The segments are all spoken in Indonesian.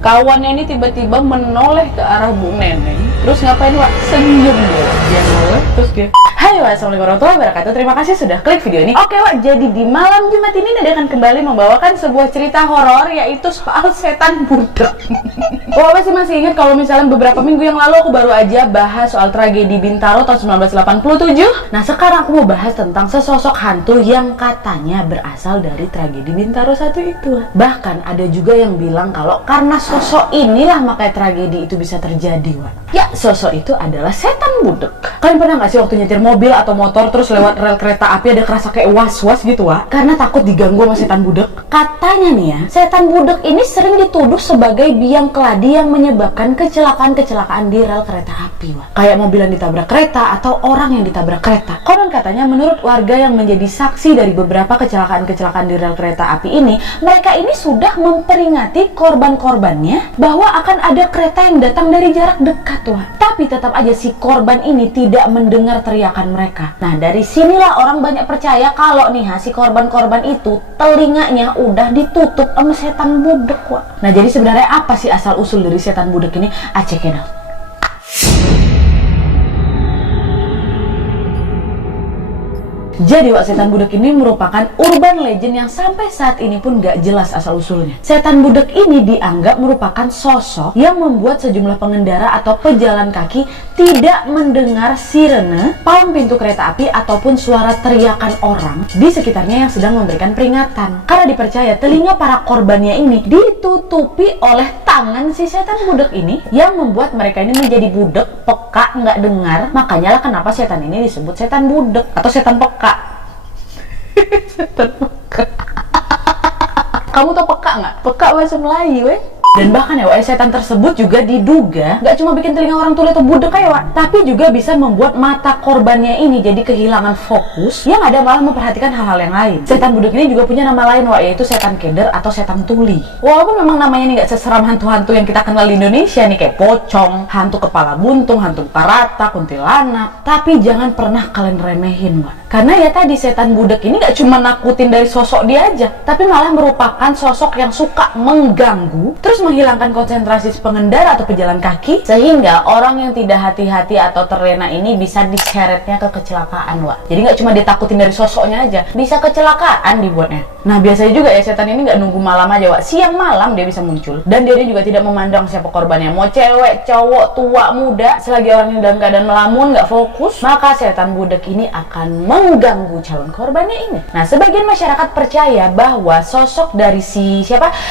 Kawannya ini tiba-tiba menoleh ke arah Bu Neneng. Terus ngapain, Wak? Senyum dia. Dia noleh, terus dia, hai Wak, assalamualaikum warahmatullahi wabarakatuh. Terima kasih sudah klik video ini. Oke Wak, jadi di malam Jumat ini Nada akan kembali membawakan sebuah cerita horor, yaitu soal setan budak. Wak pasti masih ingat kalau misalnya beberapa minggu yang lalu aku baru aja bahas soal tragedi Bintaro tahun 1987. Nah sekarang aku mau bahas tentang sesosok hantu yang katanya berasal dari tragedi Bintaro 1 itu. Bahkan ada juga yang bilang kalau karena sosok inilah makanya tragedi itu bisa terjadi, Wak. Ya, sosok itu adalah setan budak. Kalian pernah nggak sih waktu nyetir mobil atau motor terus lewat rel kereta api ada kerasa kayak was-was gitu, Wak? Karena takut diganggu sama setan budak. Katanya nih ya, setan budak ini sering dituduh sebagai biang keladi yang menyebabkan kecelakaan-kecelakaan di rel kereta api, Wak. Kayak mobil yang ditabrak kereta atau orang yang ditabrak kereta. Konon katanya menurut warga yang menjadi saksi dari beberapa kecelakaan-kecelakaan di rel kereta api ini, mereka ini sudah memperingati korban-korbannya bahwa akan ada kereta yang datang dari jarak dekat, Wak. Tapi tetap aja si korban ini tidak mendengar teriakan mereka. Nah dari sinilah orang banyak percaya kalau nih si korban-korban itu telinganya udah ditutup sama setan budak, Wak. Nah jadi sebenarnya apa sih asal usul dari setan budak ini? Cek it out. Jadi Wak, setan budak ini merupakan urban legend yang sampai saat ini pun gak jelas asal usulnya. Setan budak ini dianggap merupakan sosok yang membuat sejumlah pengendara atau pejalan kaki tidak mendengar sirene, palang pintu kereta api ataupun suara teriakan orang di sekitarnya yang sedang memberikan peringatan. Karena dipercaya telinga para korbannya ini ditutupi oleh tangan si setan budak ini yang membuat mereka ini menjadi budak, peka, nggak dengar. Makanya lah kenapa setan ini disebut setan budak atau setan peka. Setan peka. Kamu tau peka nggak? Peka bahasa Melayu, weh. Dan bahkan ya, Wak, setan tersebut juga diduga nggak cuma bikin telinga orang tuli atau budak kayak, Wak, tapi juga bisa membuat mata korbannya ini jadi kehilangan fokus, yang ada malah memperhatikan hal-hal yang lain. Setan budak ini juga punya nama lain, Wak, yaitu setan keder atau setan tuli. Walaupun memang namanya ini nggak seseram hantu-hantu yang kita kenal di Indonesia nih, kayak pocong, hantu kepala buntung, hantu muka rata, kuntilanak. Tapi jangan pernah kalian remehin, Wak. Karena ya tadi setan budak ini nggak cuma nakutin dari sosok dia aja, tapi malah merupakan sosok yang suka mengganggu, terus menghilangkan konsentrasi pengendara atau pejalan kaki, sehingga orang yang tidak hati-hati atau terlena ini bisa diseretnya ke kecelakaan, Wak. Jadi nggak cuma ditakutin dari sosoknya aja, bisa kecelakaan dibuatnya. Nah biasanya juga ya setan ini nggak nunggu malam aja, Wak. Siang malam dia bisa muncul, dan dia juga tidak memandang siapa korbannya, mau cewek, cowok, tua, muda, selagi orang yang dalam keadaan melamun nggak fokus, maka setan budak ini akan mengganggu calon korbannya ini. Nah sebagian masyarakat percaya bahwa sosok dari si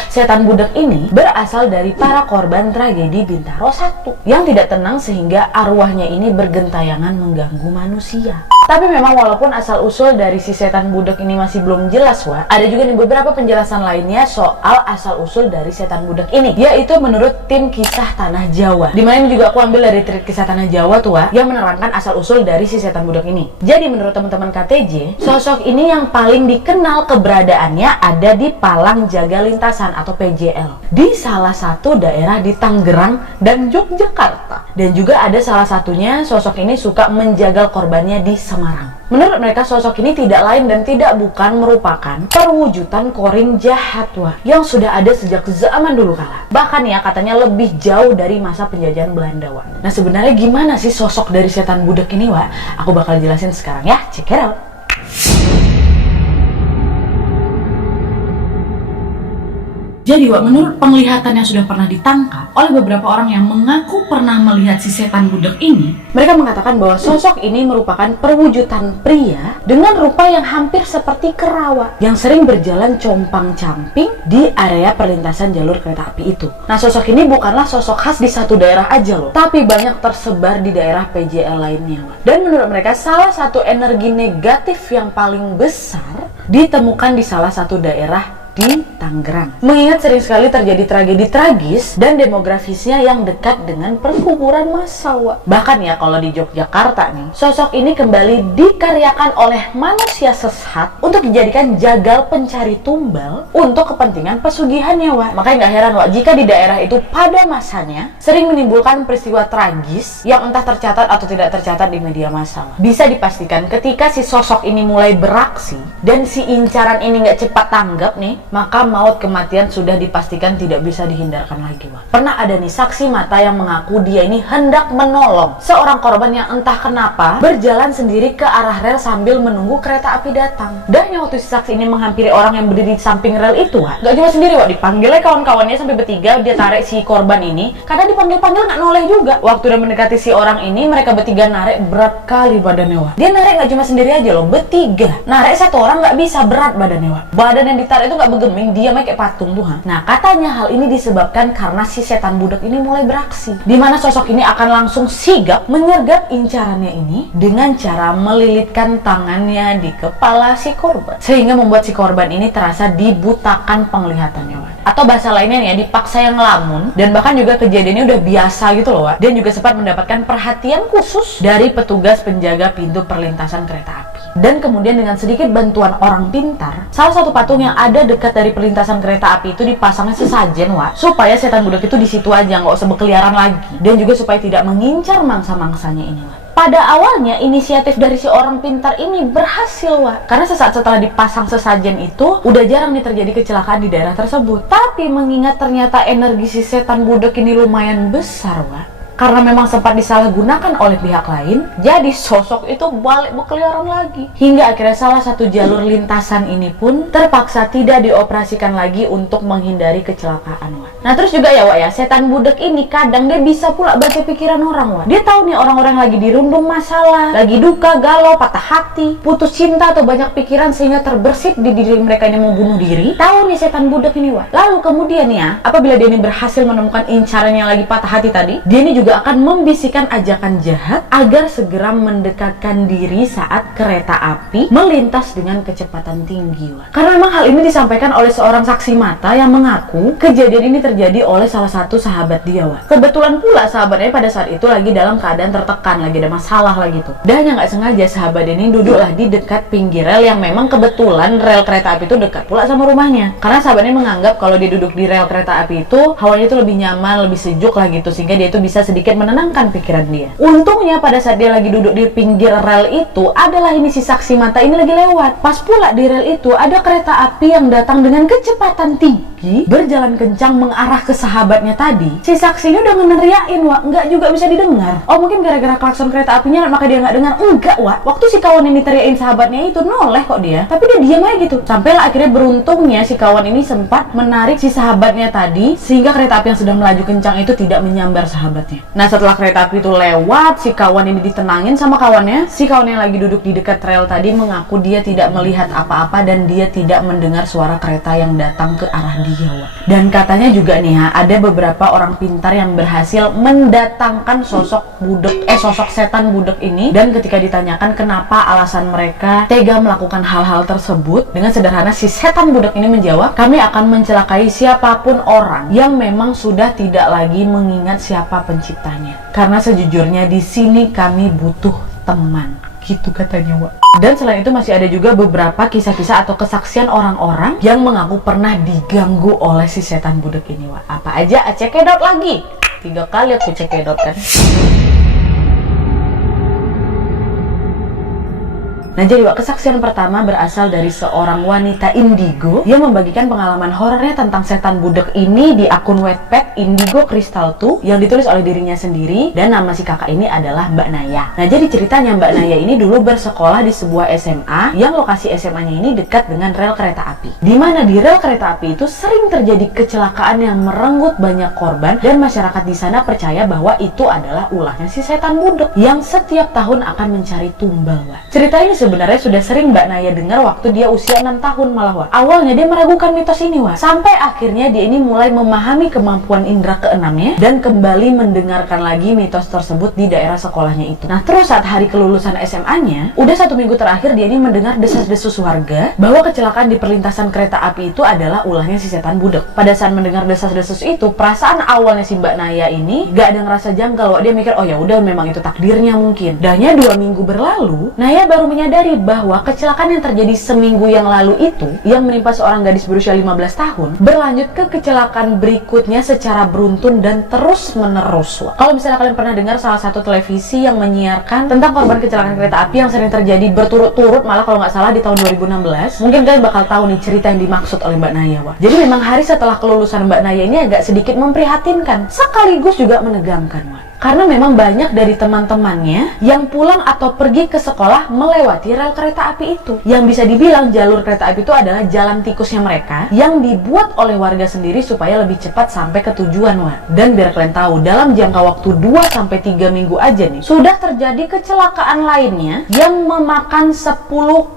setan budak ini berasal dari para korban tragedi Bintaro 1 yang tidak tenang sehingga arwahnya ini bergentayangan mengganggu manusia. Tapi memang walaupun asal usul dari si setan budak ini masih belum jelas, Wak, ada juga nih beberapa penjelasan lainnya soal asal usul dari setan budak ini, yaitu menurut tim kisah tanah Jawa. Dimana ini juga aku ambil dari trik kisah tanah Jawa tuh, Wak, yang menerangkan asal usul dari si setan budak ini. Jadi menurut teman-teman KTJ, sosok ini yang paling dikenal keberadaannya ada di palang jaga lintasan atau PJL di salah satu daerah di Tangerang dan Yogyakarta. Dan juga ada salah satunya sosok ini suka menjagal korbannya di Semarang. Menurut mereka sosok ini tidak lain dan tidak bukan merupakan perwujudan korin jahat, Wak, yang sudah ada sejak zaman dulu kala. Bahkan ya katanya lebih jauh dari masa penjajahan Belanda, Wak. Nah sebenarnya gimana sih sosok dari setan budak ini, Wak? Aku bakal jelasin sekarang ya, check it out. Jadi, Wak, menurut penglihatan yang sudah pernah ditangkap oleh beberapa orang yang mengaku pernah melihat si setan budak ini, mereka mengatakan bahwa sosok ini merupakan perwujudan pria dengan rupa yang hampir seperti kerawa yang sering berjalan compang-camping di area perlintasan jalur kereta api itu. Nah, sosok ini bukanlah sosok khas di satu daerah aja loh, tapi banyak tersebar di daerah PJL lainnya, Wak. Dan menurut mereka salah satu energi negatif yang paling besar ditemukan di salah satu daerah di Tangerang. Mengingat sering sekali terjadi tragedi tragis dan demografisnya yang dekat dengan perkuburan massal. Bahkan ya kalau di Yogyakarta nih, sosok ini kembali dikaryakan oleh manusia sesat untuk dijadikan jagal pencari tumbal untuk kepentingan pesugihannya, Wak. Makanya nggak heran, Wak, jika di daerah itu pada masanya sering menimbulkan peristiwa tragis yang entah tercatat atau tidak tercatat di media massa. Bisa dipastikan ketika si sosok ini mulai beraksi dan si incaran ini nggak cepat tanggap nih, maka maut kematian sudah dipastikan tidak bisa dihindarkan lagi, Wak. Pernah ada nih saksi mata yang mengaku dia ini hendak menolong seorang korban yang entah kenapa berjalan sendiri ke arah rel sambil menunggu kereta api datang. Dan waktu si saksi ini menghampiri orang yang berdiri di samping rel itu, Wak, gak cuma sendiri, Wak, dipanggilnya kawan-kawannya sampai bertiga. Dia tarik si korban ini karena dipanggil-panggil nggak noleh juga. Waktu udah mendekati si orang ini, mereka bertiga narik, berat kali badannya, Wak. Dia narik nggak cuma sendiri aja loh, bertiga. Narik satu orang nggak bisa, berat badannya, Wak. Badan yang ditarik itu nggak bergeming, dia kayak patung tuh. Nah, katanya hal ini disebabkan karena si setan budak ini mulai beraksi, dimana sosok ini akan langsung sigap menyergap incarannya ini dengan cara melilitkan tangannya di kepala si korban, sehingga membuat si korban ini terasa dibutakan penglihatannya, Wak. Atau bahasa lainnya nih ya, dipaksa yang ngelamun. Dan bahkan juga kejadiannya udah biasa gitu loh, Wak. Dan juga sempat mendapatkan perhatian khusus dari petugas penjaga pintu perlintasan kereta api. Dan kemudian dengan sedikit bantuan orang pintar, salah satu patung yang ada dekat dari perlintasan kereta api itu dipasangnya sesajen, Wak, supaya setan budak itu di situ aja, nggak usah berkeliaran lagi. Dan juga supaya tidak mengincar mangsa-mangsanya ini, Wak. Pada awalnya inisiatif dari si orang pintar ini berhasil, Wak, karena sesaat setelah dipasang sesajen itu udah jarang nih terjadi kecelakaan di daerah tersebut. Tapi mengingat ternyata energi si setan budak ini lumayan besar, Wak, karena memang sempat disalahgunakan oleh pihak lain, jadi sosok itu balik berkeliaran lagi. Hingga akhirnya salah satu jalur lintasan ini pun terpaksa tidak dioperasikan lagi untuk menghindari kecelakaan, Wak. Nah terus juga ya, Wak, ya, setan budak ini kadang dia bisa pula baca pikiran orang, Wak. Dia tahu nih orang-orang lagi dirundung masalah, lagi duka, galau, patah hati, putus cinta atau banyak pikiran sehingga terbersit di diri mereka ini mau bunuh diri. Tahu nih setan budak ini, Wak. Lalu kemudian ya, apabila dia ini berhasil menemukan incarannya yang lagi patah hati tadi, dia ini juga akan membisikkan ajakan jahat agar segera mendekatkan diri saat kereta api melintas dengan kecepatan tinggi, Wak. Karena memang hal ini disampaikan oleh seorang saksi mata yang mengaku kejadian ini terjadi oleh salah satu sahabat dia, Wak. Kebetulan pula sahabatnya pada saat itu lagi dalam keadaan tertekan, lagi ada masalah lagi tuh. Dan yang nggak sengaja sahabat ini duduklah di dekat pinggir rel yang memang kebetulan rel kereta api itu dekat pula sama rumahnya. Karena sahabatnya menganggap kalau dia duduk di rel kereta api itu hawanya itu lebih nyaman, lebih sejuk lah gitu, sehingga dia itu bisa sedikit menenangkan pikiran dia. Untungnya pada saat dia lagi duduk di pinggir rel itu, adalah ini si saksi mata ini lagi lewat. Pas pula di rel itu ada kereta api yang datang dengan kecepatan tinggi, berjalan kencang mengarah ke sahabatnya tadi. Si saksi ini udah ngeneriain, Wak, nggak juga bisa didengar. Oh mungkin gara-gara klakson kereta apinya maka dia nggak dengar. Enggak, Wak. Waktu si kawan ini teriakin sahabatnya itu noleh kok dia, tapi dia diam aja gitu. Sampailah akhirnya beruntungnya si kawan ini sempat menarik si sahabatnya tadi, sehingga kereta api yang sudah melaju kencang itu tidak menyambar sahabatnya. Nah setelah kereta api itu lewat, si kawan ini ditenangin sama kawannya. Si kawan yang lagi duduk di dekat rel tadi mengaku dia tidak melihat apa-apa dan dia tidak mendengar suara kereta yang datang ke arah dia, Wak. Dan katanya juga nih ha, ada beberapa orang pintar yang berhasil mendatangkan sosok setan budak ini. Dan ketika ditanyakan kenapa alasan mereka tega melakukan hal-hal tersebut, dengan sederhana si setan budak ini menjawab, kami akan mencelakai siapapun orang yang memang sudah tidak lagi mengingat siapa penciptanya. Karena sejujurnya di sini kami butuh teman, gitu katanya, Wak. Dan selain itu masih ada juga beberapa kisah-kisah atau kesaksian orang-orang yang mengaku pernah diganggu oleh si setan budak ini, Wak. Apa aja? Cekedot lagi. 3 kali aku cekedot kan. Nah jadi, Wak, kesaksian pertama berasal dari seorang wanita indigo yang membagikan pengalaman horornya tentang setan budak ini di akun Wattpad Indigo Crystal 2 yang ditulis oleh dirinya sendiri, dan nama si kakak ini adalah Mbak Naya. Nah jadi ceritanya Mbak Naya ini dulu bersekolah di sebuah SMA yang lokasi SMA-nya ini dekat dengan rel kereta api. Dimana di rel kereta api itu sering terjadi kecelakaan yang merenggut banyak korban, dan masyarakat di sana percaya bahwa itu adalah ulahnya si setan budak yang setiap tahun akan mencari tumbal, Wak. Cerita ini sebenarnya sudah sering Mbak Naya dengar waktu dia usia 6 tahun malah, Wak. Awalnya dia meragukan mitos ini, Wak, sampai akhirnya dia ini mulai memahami kemampuan indera keenamnya dan kembali mendengarkan lagi mitos tersebut di daerah sekolahnya itu. Nah terus saat hari kelulusan SMA-nya, udah 1 minggu terakhir dia ini mendengar desas-desus warga bahwa kecelakaan di perlintasan kereta api itu adalah ulahnya si setan budak. Pada saat mendengar desas-desus itu, perasaan awalnya si Mbak Naya ini gak ada ngerasa janggal, Wak. Dia mikir, oh ya udah memang itu takdirnya mungkin. Dahnya 2 minggu berlalu, Naya baru menyadari menyadari bahwa kecelakaan yang terjadi seminggu yang lalu itu, yang menimpa seorang gadis berusia 15 tahun, berlanjut ke kecelakaan berikutnya secara beruntun dan terus menerus. Kalau misalnya kalian pernah dengar salah satu televisi yang menyiarkan tentang korban kecelakaan kereta api yang sering terjadi berturut-turut, malah kalau nggak salah di tahun 2016, mungkin kalian bakal tahu nih cerita yang dimaksud oleh Mbak Naya. Jadi memang hari setelah kelulusan Mbak Naya ini agak sedikit memprihatinkan, sekaligus juga menegangkan. Karena memang banyak dari teman-temannya yang pulang atau pergi ke sekolah melewati rel kereta api itu. Yang bisa dibilang jalur kereta api itu adalah jalan tikusnya mereka yang dibuat oleh warga sendiri supaya lebih cepat sampai ke tujuan. Dan biar kalian tahu, dalam jangka waktu 2-3 minggu aja nih, sudah terjadi kecelakaan lainnya yang memakan 10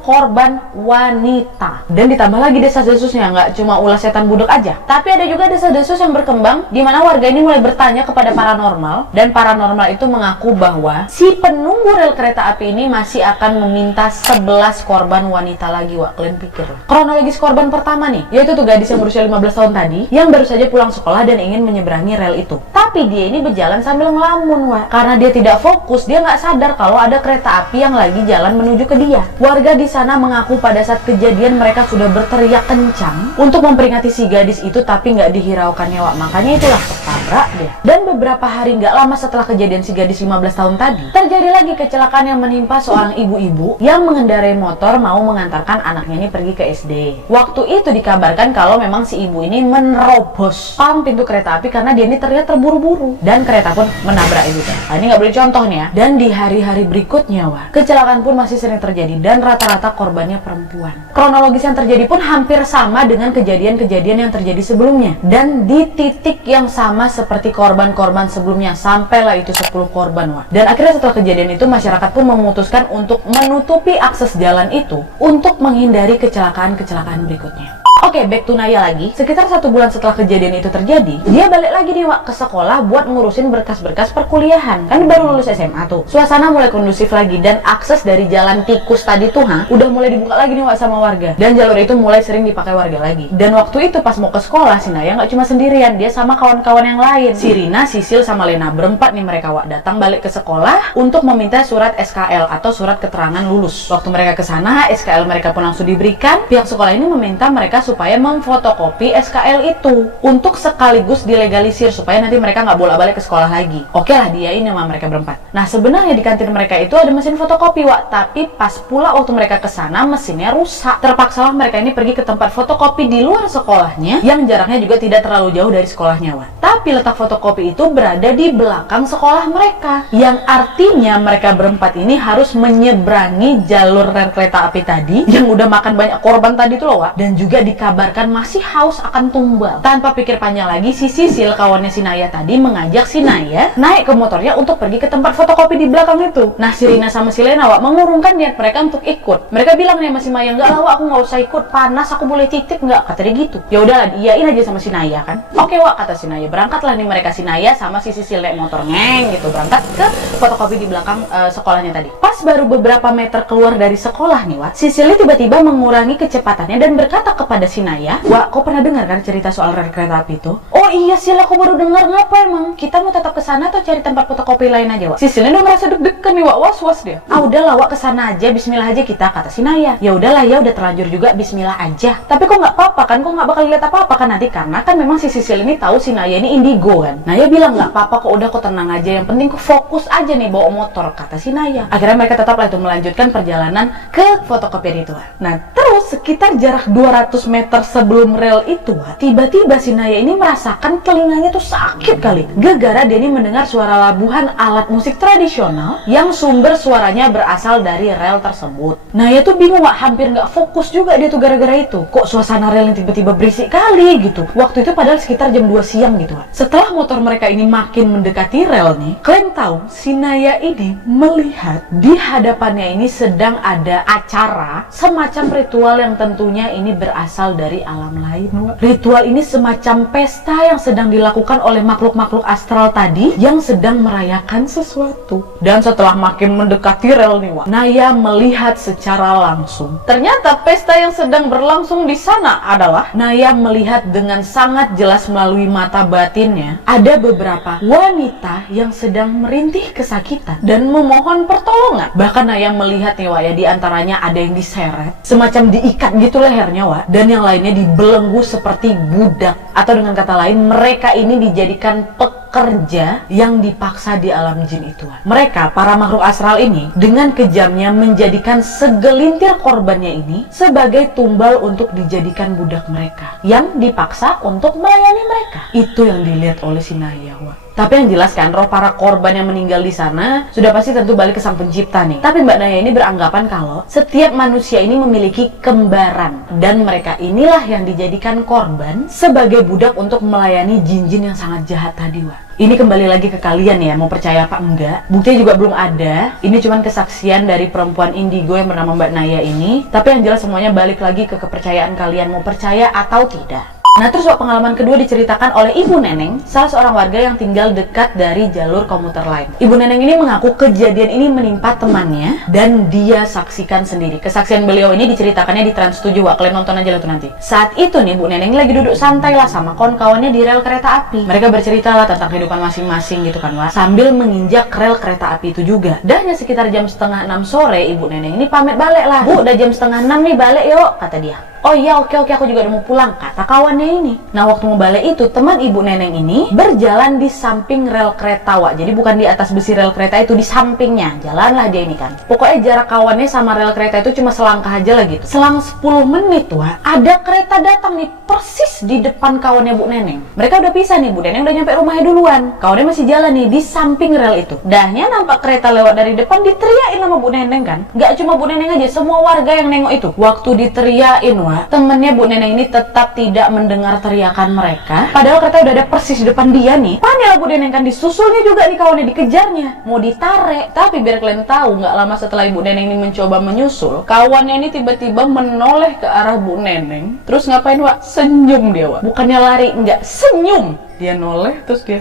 korban wanita. Dan ditambah lagi desas-desusnya, nggak cuma ulah setan budek aja, tapi ada juga desas-desus yang berkembang di mana warga ini mulai bertanya kepada paranormal, dan paranormal itu mengaku bahwa si penunggu rel kereta api ini masih akan meminta 11 korban wanita lagi. Kalian pikir lah. Kronologis korban pertama nih, yaitu tuh gadis yang berusia 15 tahun tadi, yang baru saja pulang sekolah dan ingin menyeberangi rel itu. Tapi dia ini berjalan sambil ngelamun, karena dia tidak fokus, dia nggak sadar kalau ada kereta api yang lagi jalan menuju ke dia. Warga di sana mengaku pada saat kejadian mereka sudah berteriak kencang untuk memperingati si gadis itu, tapi nggak dihiraukannya, makanya itulah ketabrak dia. Dan beberapa hari nggak lama setelah kejadian si gadis 15 tahun tadi, terjadi lagi kecelakaan yang menimpa seorang ibu-ibu yang mengendarai motor mau mengantarkan anaknya ini pergi ke SD. Waktu itu dikabarkan kalau memang si ibu ini menerobos palang pintu kereta api karena dia ini terlihat terburu-buru, dan kereta pun menabrak ibu. Nah, ini nggak boleh contohnya. Dan di hari-hari berikutnya, kecelakaan pun masih sering terjadi dan rata-rata korbannya perempuan. Kronologis yang terjadi pun hampir sama dengan kejadian-kejadian yang terjadi sebelumnya, dan di titik yang sama seperti korban-korban sebelumnya, sampailah itu 10 korban. Dan akhirnya setelah kejadian itu, masyarakat pun memutuskan untuk menutupi akses jalan itu untuk menghindari kecelakaan-kecelakaan berikutnya. Oke, back to Naya lagi. Sekitar 1 bulan setelah kejadian itu terjadi, dia balik lagi nih ke sekolah buat ngurusin berkas-berkas perkuliahan. Kan baru lulus SMA tuh. Suasana mulai kondusif lagi dan akses dari jalan tikus tadi tuh udah mulai dibuka lagi nih sama warga. Dan jalur itu mulai sering dipakai warga lagi. Dan waktu itu pas mau ke sekolah, si Naya nggak cuma sendirian, dia sama kawan-kawan yang lain. Si Rina, Sisil, sama Lena, berempat nih mereka datang balik ke sekolah untuk meminta surat SKL atau surat keterangan lulus. Waktu mereka ke sana, SKL mereka pun langsung diberikan. Pihak sekolah ini meminta mereka supaya memfotokopi SKL itu untuk sekaligus dilegalisir supaya nanti mereka nggak bolak-balik ke sekolah lagi. Oke lah, dia ini sama mereka berempat. Nah, sebenarnya di kantin mereka itu ada mesin fotokopi, tapi pas pula waktu mereka ke sana mesinnya rusak. Terpaksalah mereka ini pergi ke tempat fotokopi di luar sekolahnya yang jaraknya juga tidak terlalu jauh dari sekolahnya. Tapi letak fotokopi itu berada di belakang sekolah mereka, yang artinya mereka berempat ini harus menyeberangi jalur rel kereta api tadi yang udah makan banyak korban tadi tuh loh, dan juga dikabarkan masih haus akan tumbal. Tanpa pikir panjang lagi, si Sisil, kawannya si Naya tadi, mengajak si Naya naik ke motornya untuk pergi ke tempat fotokopi di belakang itu. Nah, si Rina sama si Lena mengurungkan niat mereka untuk ikut. Mereka bilang nih sama si Maya, enggak lah aku nggak usah ikut, panas, aku boleh titip nggak, kata dia gitu. Ya udahlah, iyain aja sama si Naya kan. Oke kata si Naya. Berangkatlah nih mereka, si Naya sama si Sisil naik motor gitu, berangkat ke fotokopi di belakang sekolahnya tadi. Pas baru beberapa meter keluar dari sekolah nih, Sisil tiba-tiba mengurangi kecepatannya dan berkata kepada si Naya, kau pernah dengar kan cerita soal rel kereta api itu? Oh iya Sil, aku baru dengar. Ngapa emang? Kita mau tetap ke sana atau cari tempat fotokopi lain aja, Sisilnya udah merasa deg-degan nih, was-was dia. Udahlah, ke sana aja, bismillah aja kita, kata si Naya. Ya udahlah ya, udah terlanjur juga, bismillah aja. Tapi kok nggak apa-apa kan? Kok nggak bakal lihat apa-apa kan nanti? Karena kan memang si Sisil ini tahu si Naya ini indigo kan. Naya bilang nggak apa-apa kok, udah kok tenang aja, yang penting kok fokus aja nih bawa motor, kata si Naya. Akhirnya mereka tetaplah itu melanjutkan perjalanan ke fotokopian itu. Nah, terus sekitar jarak 200 meter sebelum rel itu, tiba-tiba si Naya ini merasakan telinganya tuh sakit kali. Gara-gara dia ini mendengar suara labuhan alat musik tradisional yang sumber suaranya berasal dari rel tersebut. Naya tuh bingung, hampir nggak fokus juga dia tuh gara-gara itu. Kok suasana rel yang tiba-tiba berisik kali gitu. Waktu itu padahal sekitar jam 2 siang gitu. Setelah motor mereka ini makin mendekati rel nih, kalian tahu si Naya ini melihat di hadapannya ini sedang ada acara semacam ritual yang tentunya ini berasal dari alam lain. Ritual ini semacam pesta yang sedang dilakukan oleh makhluk-makhluk astral tadi yang sedang merayakan sesuatu. Dan setelah makin mendekati rel nih, Naya melihat secara langsung. Ternyata pesta yang sedang berlangsung di sana adalah, Naya melihat dengan sangat jelas melalui mata batinnya, ada beberapa wanita yang sedang merintih kesakitan dan memohon pertolongan banget. Bahkan Naya melihat nih Wak ya, di antaranya ada yang diseret, semacam diikat gitu lehernya Wak, dan yang lainnya dibelenggu seperti budak. Atau dengan kata lain, mereka ini dijadikan pekerja yang dipaksa di alam jin itu. Mereka, para makhluk astral ini, dengan kejamnya menjadikan segelintir korbannya ini sebagai tumbal untuk dijadikan budak mereka, yang dipaksa untuk melayani mereka. Itu yang dilihat oleh si Naya Wak. Tapi yang jelas kan, roh para korban yang meninggal di sana sudah pasti tentu balik ke sang pencipta nih. Tapi Mbak Naya ini beranggapan kalau setiap manusia ini memiliki kembaran, dan mereka inilah yang dijadikan korban sebagai budak untuk melayani jin-jin yang sangat jahat tadi Wak. Ini kembali lagi ke kalian ya, mau percaya apa enggak. Buktinya juga belum ada. Ini cuman kesaksian dari perempuan indigo yang bernama Mbak Naya ini. Tapi yang jelas semuanya balik lagi ke kepercayaan kalian, mau percaya atau tidak. Nah terus pengalaman kedua diceritakan oleh Ibu Neneng, salah seorang warga yang tinggal dekat dari jalur komuter lain. Ibu Neneng ini mengaku kejadian ini menimpa temannya dan dia saksikan sendiri. Kesaksian beliau ini diceritakannya di Trans 7 Wak, kalian nonton aja lah tuh nanti. Saat itu nih Bu Neneng lagi duduk santai lah sama kawan-kawannya di rel kereta api. Mereka bercerita lah tentang kehidupan masing-masing gitu kan Wak, sambil menginjak rel kereta api itu juga. Dahnya sekitar jam setengah 6 sore, Ibu Neneng ini pamit balik lah. Bu, udah jam setengah 6 nih, balik yuk, kata dia. Oh iya, oke, aku juga udah mau pulang, kata kawannya ini. Nah waktu mau balik itu, teman Ibu Neneng ini berjalan di samping rel kereta Wak. Jadi bukan di atas besi rel kereta itu, di sampingnya. Jalanlah dia ini kan. Pokoknya jarak kawannya sama rel kereta itu cuma selangkah aja lah gitu. Selang 10 menit Wak, ada kereta datang nih persis di depan kawannya Bu Neneng. Mereka udah pisah nih, Bu Neneng udah nyampe rumahnya duluan. Kawannya masih jalan nih di samping rel itu. Dahnya nampak kereta lewat dari depan, diteriakin sama Bu Neneng kan. Gak cuma Bu Neneng aja, semua warga yang nengok itu. Waktu diteriakin Wak, temennya Bu Neneng ini tetap tidak mendengar teriakan mereka. Padahal kereta udah ada persis di depan dia nih. Panik Bu Neneng kan, disusulnya juga nih kawannya, dikejarnya, mau ditarik. Tapi biar kalian tahu, nggak lama setelah Ibu Neneng ini mencoba menyusul, kawannya ini tiba-tiba menoleh ke arah Bu Neneng. Terus ngapain Wak? Senyum dia Wak. Bukannya lari, enggak, senyum. Dia noleh terus dia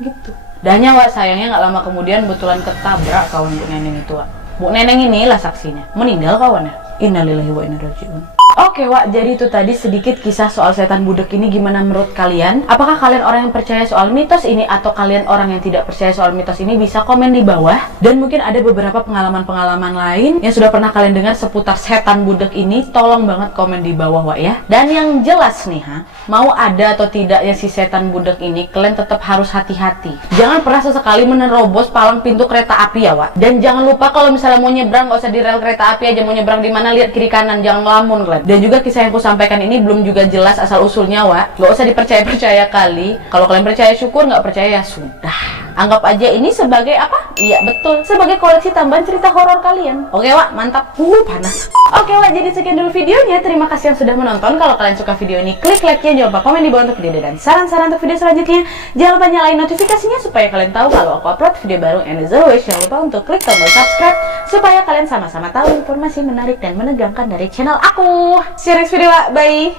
gitu. Dahnya Wak, sayangnya nggak lama kemudian betulan ketabrak kawan Bu Neneng itu Wak. Bu Neneng inilah saksinya, meninggal kawannya. Innalillahi wa inna ilaihi raji'un. Oke Wak, jadi itu tadi sedikit kisah soal setan budek ini. Gimana menurut kalian? Apakah kalian orang yang percaya soal mitos ini, atau kalian orang yang tidak percaya soal mitos ini? Bisa komen di bawah. Dan mungkin ada beberapa pengalaman-pengalaman lain yang sudah pernah kalian dengar seputar setan budek ini. Tolong banget komen di bawah Wak ya. Dan yang jelas nih mau ada atau tidaknya si setan budek ini, kalian tetap harus hati-hati. Jangan pernah sesekali menerobos palang pintu kereta api ya Wak. Dan jangan lupa kalau misalnya mau nyebrang, gak usah di rel kereta api aja. Mau nyebrang di mana, lihat kiri kanan, jangan ngelamun kalian. Dan juga kisah yang aku sampaikan ini belum juga jelas asal usulnya Wak. Gak usah dipercaya-percaya kali. Kalau kalian percaya syukur, nggak percaya ya sudah. Anggap aja ini sebagai apa? Iya betul, sebagai koleksi tambahan cerita horor kalian. Oke Wak, mantap. Panas. Oke Wak, jadi sekian dulu videonya. Terima kasih yang sudah menonton. Kalau kalian suka video ini, klik like-nya, jangan lupa komen di bawah untuk video dan saran-saran untuk video selanjutnya. Jangan lupa nyalain notifikasinya supaya kalian tahu kalau aku upload video baru. And as always, jangan lupa untuk klik tombol subscribe supaya kalian sama-sama tahu informasi menarik dan menegangkan dari channel aku. See you next video Wak, bye.